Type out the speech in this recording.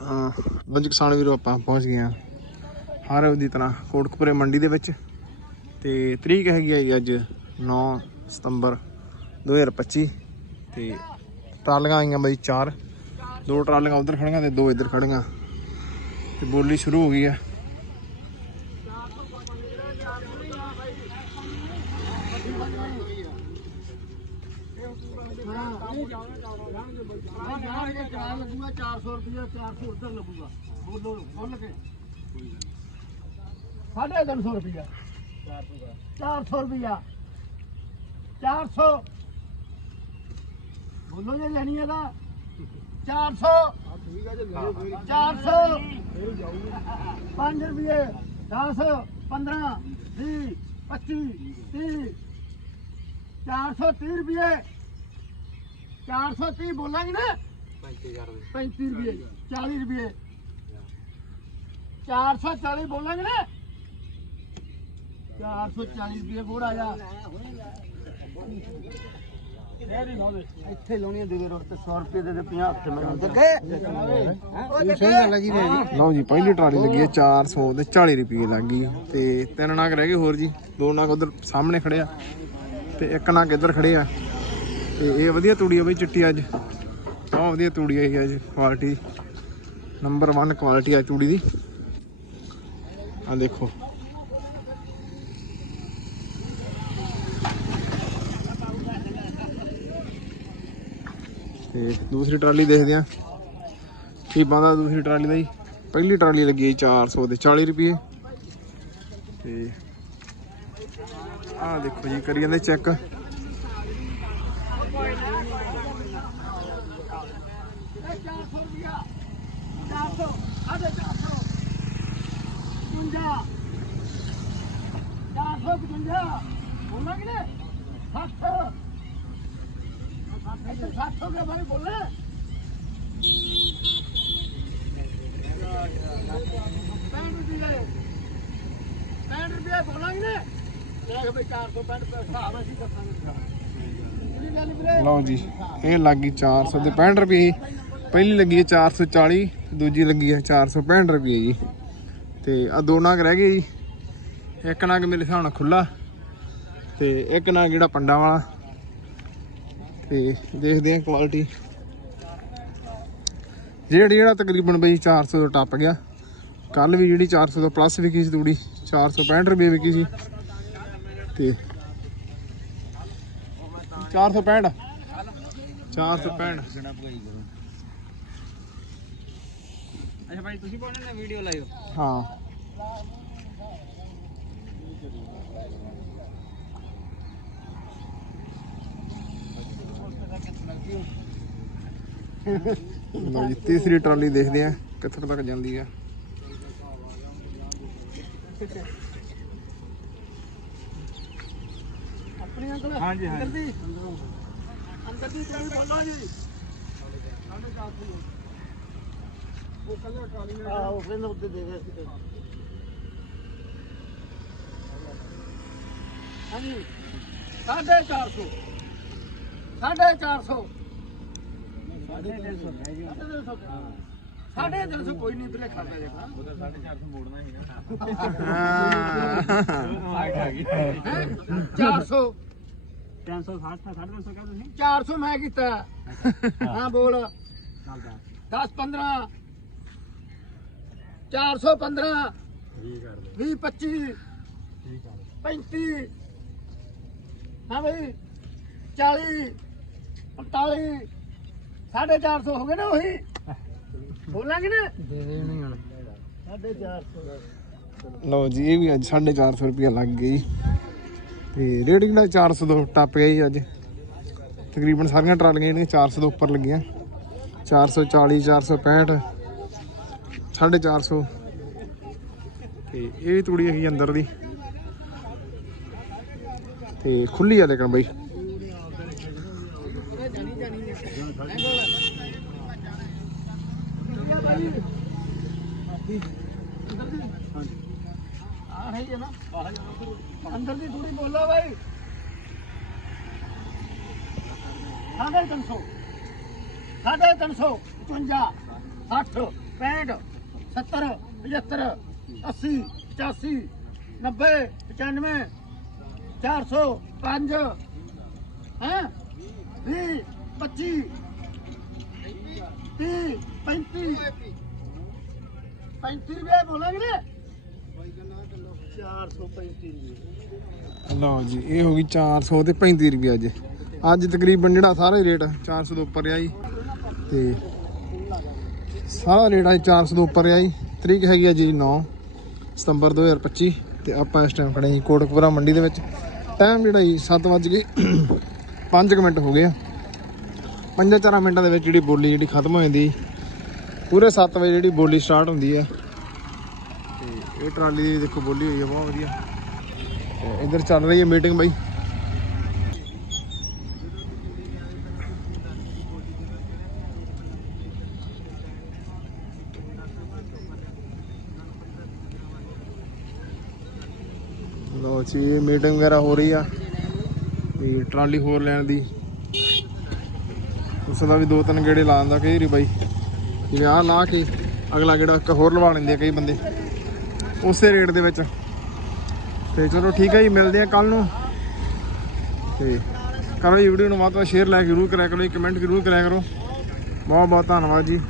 ਬੰਜ ਕਿਸਾਨ ਵੀਰੋ, ਆਪਾਂ ਪਹੁੰਚ ਗਏ ਹਾਂ ਹਰ ਰੋਜ਼ ਦੀ ਤਰ੍ਹਾਂ ਕੋਟਕਪੁਰੇ ਮੰਡੀ ਦੇ ਵਿੱਚ। ਤੇ ਤਰੀਕ ਹੈਗੀ ਹੈ ਜੀ ਅੱਜ 9 ਸਤੰਬਰ 2025 ਤੇ ਟਰਾਲੀਆਂ ਆਈਆਂ ਬਈ ਚਾਰ। ਦੋ ਟਰਾਲੀਆਂ ਉਧਰ ਖੜੀਆਂ ਤੇ ਦੋ ਇੱਧਰ ਖੜੀਆਂ। ਤੇ ਬੋਲੀ ਸ਼ੁਰੂ ਹੋ ਗਈ ਆ। ਲੱਗੂਗਾ 400 ਰੁਪਏ 400 ਉਧਰ ਲੱਗੂਗਾ ਬੋਲੋ ਬੋਲ ਕੇ ਸਾਢੇ ਤਿੰਨ ਸੌ ਰੁਪਇਆ 400 ਰੁਪਇਆ 400 ਬੋਲੋ ਜੇ ਲੈਣੀ ਹੈ ਤਾਂ 400 400 5 ਰੁਪਏ 10 15 20 25 30 430 ਰੁਪਏ 430 ਬੋਲਾਂਗੇ ਨਾ। 35 ਰੁਪਏ। 40 ਰੁਪਏ 440 ਬੋਲਾਂਗੇ ਨਾ। 440 ਰੁਪਏ ਕੋੜ ਆ ਜਾ ਇੱਥੇ ਲਾਉਣੀ ਦੇ ਰੋਡ ਤੇ 100 ਰੁਪਏ ਦੇ ਦੇ 50 ਹੱਥੇ ਮੈਨੂੰ ਜੱਗੇ ਉਹ ਸਹੀ ਗੱਲ ਹੈ ਜੀ। ਲਓ ਜੀ ਪਹਿਲੀ ਟਰਾਲੀ ਲੱਗੀ ਹੈ 400 ਤੇ 40 ਰੁਪਏ ਲੱਗ ਗਈ। ਤੇ ਤਿੰਨ ਨਾਗ ਰਹਿ ਗਏ ਹੋਰ ਜੀ। ਦੋ ਨਾਗ ਉਧਰ ਸਾਹਮਣੇ ਖੜੇ ਆ ਤੇ ਇੱਕ ਨਾਗ ਇੱਧਰ ਖੜੇ ਆ। ਤੇ ਇਹ ਵਧੀਆ ਤੂੜੀ ਆ ਬਈ ਚਿੱਟੀ ਅੱਜ। ਬਹੁਤ ਵਧੀਆ ਤੂੜੀ ਆਈ ਹੈ ਅੱਜ ਕੁਆਲਿਟੀ ਨੰਬਰ 1 ਕੁਆਲਿਟੀ ਆ ਤੂੜੀ ਦੀ। ਆ ਦੇਖੋ। ਤੇ ਦੂਸਰੀ ਟਰਾਲੀ ਦੇਖਦੇ ਆ ਕੀ ਦਾ ਦੂਸਰੀ ਟਰਾਲੀ ਦਾ ਜੀ। ਪਹਿਲੀ ਟਰਾਲੀ ਲੱਗੀ ਹੈ 400 ਦੇ 40 ਰੁਪਏ। ਤੇ ਆਹ ਦੇਖੋ ਜੀ, ਕਰੀ ਜਾਂਦੇ ਚੈੱਕ 400 ਰੁਪਿਆ 400 ਸਾਢੇ 400 55 455 ਬੋਲਾਂਗੇ ਨੇ 60 60 60 ਹੋ ਗਿਆ ਭਾਈ ਬੋਲੇ ਪੈਂਹਠ ਰੁਪਏ ਬੋਲਾਂਗੇ ਨੇ ਦੇਖ ਬਈ 465 ਰੁਪਏ ਹਿਸਾਬ ਅਸੀਂ ਦੱਸਾਂਗੇ ਕਿਹੜੀ ਗੱਲ ਵੀਰੇ ਲਓ ਜੀ, ਇਹ ਲੱਗੀ 400 ਦੇ 65 ਰੁਪਏ ਜੀ। ਪਹਿਲੀ ਲੱਗੀ ਹੈ 440 ਦੂਜੀ ਲੱਗੀ ਹੈ 465 ਰੁਪਏ ਜੀ। ਤੇ ਆ ਦੋ ਨਾਗ ਰਹਿ ਗਏ ਜੀ। ਇੱਕ ਨਾਗ ਮੇਰੇ ਹਿਸਾਬ ਨਾਲ ਖੁੱਲਾ ਤੇ ਇੱਕ ਨਾਗ ਜਿਹੜਾ ਪੰਡਾ ਵਾਲਾ। ਤੇ ਦੇਖਦੇ ਹਾਂ ਕੁਆਲਿਟੀ ਜਿਹੜੀ ਜਿਹੜਾ ਤਕਰੀਬਨ ਬਈ 400 ਤੋਂ ਟੱਪ ਗਿਆ। ਕੱਲ ਵੀ ਜਿਹੜੀ 400 ਤੋਂ ਪਲੱਸ ਵਿਕੀ ਸੀ ਤੂੜੀ 465 ਰੁਪਏ ਵਿਕੀ ਸੀ। ਤੇ 465 465 ਅੱਛਾ ਭਾਈ ਤੁਸੀਂ ਪਾਉਣੇ ਨੇ ਵੀਡੀਓ ਲਾਇਓ ਹਾਂ। ਲਓ ਜੀ ਤੀਸਰੀ ਟਰਾਲੀ ਦੇਖਦੇ ਆ ਕਿੱਥੋਂ ਤੱਕ ਜਾਂਦੀ ਆ। ਆਪਣੀ ਅੰਕਲ ਹਾਂਜੀ, ਅੰਦਰ ਦੀ ਅੰਦਰ ਦੀ ਟ੍ਰੇਨ ਬੋਲੋ ਜੀ ਉਹ ਕੱਲੇ ਕਾਲੀ ਨੇ ਆਹ ਉਹ ਕਹਿੰਦਾ ਉੱਤੇ ਦੇ ਗਏ ਸੀ ਹਾਂਜੀ 450 450 ਸਾਢੇ ਤਿੰਨ ਸੌ ਕੋਈ ਨਹੀਂ ਵੀਰੇ ਖਾਦਾ ਜੇਗਾ ਉਹਦਾ 450 ਮੋੜਨਾ ਸੀ ਨਾ ਹੈਂ? 400 360 350 ਕਹ ਤੁਸੀਂ? 400 ਮੈਂ ਕੀਤਾ। ਹਾਂ ਬੋਲ। 10 15 415 ਠੀਕ ਕਰ 20 25 ਠੀਕ ਕਰ 35 ਹਾਂ ਬਈ। 40 45 450 ਹੋ ਗਏ ਨਾ ਉਹੀ। ਬੋਲਾਂਗੇ ਨਾ। ਦੇ ਦੇ ਨਹੀਂ ਹੁਣ 450 ਲਓ ਜੀ ਇਹ ਵੀ ਅੱਜ 450 ਰੁਪਏ ਲੱਗ ਗਈ। ਤੇ ਰੇਟਿੰਗ ਜਿਹੜਾ 400 ਟੱਪ ਗਿਆ ਜੀ ਅੱਜ। ਤਕਰੀਬਨ ਸਾਰੀਆਂ ਟਰਾਲੀਆਂ ਜਿਹੜੀਆਂ 400 ਤੋਂ ਉੱਪਰ ਲੱਗੀਆਂ। 440 465 450 ਤੇ ਇਹ ਵੀ ਤੂੜੀ ਹੈਗੀ ਅੰਦਰ ਦੀ। ਤੇ ਖੁੱਲੀ ਆ ਲੇਕਿਨ ਬਈ। ਆ ਹੈ ਨਾ ਅੰਦਰ ਦੀ ਥੋੜੀ ਬੋਲੋ ਭਾਈ ਸਾਢੇ ਤਿੰਨ ਸੌ, ਸਾਢੇ ਤਿੰਨ ਸੌ 55 60 65 70 75 80 85 90 95 400 5 ਹਾਂ? 20 25 30 35 35 ਰੁਪਏ ਬੋਲਾਂਗੇ 435 ਰੁਪਏ। ਲਓ ਜੀ, ਇਹ ਹੋ ਗਈ 400 ਤੇ 35 ਰੁਪਏ ਅੱਜ। ਅੱਜ ਤਕਰੀਬਨ ਜਿਹੜਾ ਸਾਰਾ ਹੀ ਰੇਟ 400 ਤੋਂ ਉੱਪਰ ਆ ਜੀ। ਤੇ ਸਾਰਾ ਰੇਟ ਅੱਜ 400 ਤੋਂ ਉੱਪਰ ਆ ਜੀ। ਤਰੀਕ ਹੈਗੀ ਆ ਜੀ 9 ਸਤੰਬਰ 2025 ਤੇ ਆਪਾਂ ਇਸ ਟਾਈਮ ਖੜੇ ਜੀ ਕੋਟਕਪੁਰਾ ਮੰਡੀ ਦੇ ਵਿੱਚ। ਟਾਈਮ ਜਿਹੜਾ ਜੀ 7 ਵੱਜ ਕੇ 5 ਮਿੰਟ ਹੋ ਗਏ ਆ। ਪੰਜਾਂ ਚਾਰਾਂ ਮਿੰਟਾਂ ਦੇ ਵਿੱਚ ਜਿਹੜੀ ਬੋਲੀ ਜਿਹੜੀ ਖਤਮ ਹੋ ਜਾਂਦੀ ਪੂਰੇ 7 ਵਜੇ ਜਿਹੜੀ ਬੋਲੀ ਸਟਾਰਟ ਹੁੰਦੀ ਆ। ਇਹ ਟਰਾਲੀ ਦੀ ਦੇਖੋ ਬੋਲੀ ਹੋਈ ਹੈ ਬਹੁਤ ਵਧੀਆ। ਤੇ ਇੱਧਰ ਚੱਲ ਰਹੀ ਹੈ ਮੀਟਿੰਗ ਬਾਈ। ਲੋ ਜੀ ਮੀਟਿੰਗ ਵਗੈਰਾ ਹੋ ਰਹੀ ਆ। ਵੀ ਟਰਾਲੀ ਹੋਰ ਲੈਣ ਦੀ। ਉਸ ਦਾ ਵੀ ਦੋ ਤਿੰਨ ਗੇੜੇ ਲਾਉਣ ਦਾ ਕਈ ਵਾਰੀ ਬਾਈ। ਜਿਵੇਂ ਆਹ ਲਾ ਕੇ ਅਗਲਾ ਗੇੜਾ ਇੱਕ ਹੋਰ ਲਵਾ ਲੈਂਦੇ ਆ ਕਈ ਬੰਦੇ। ਉਸੇ ਰੇਟ ਦੇ ਵਿੱਚ। ਤੇ ਚਲੋ ਠੀਕ ਹੈ ਜੀ, ਮਿਲਦੇ ਆ ਕੱਲ ਨੂੰ। ਤੇ ਕਰੋ ਜੀ ਵੀਡੀਓ ਨੂੰ ਵੱਧ ਤੋਂ ਸ਼ੇਅਰ ਲਾਈਕ ਜ਼ਰੂਰ ਕਰਿਆ ਕਰੋ ਜੀ ਕਮੈਂਟ ਜ਼ਰੂਰ ਕਰਿਆ ਕਰੋ। ਬਹੁਤ ਬਹੁਤ ਧੰਨਵਾਦ ਜੀ।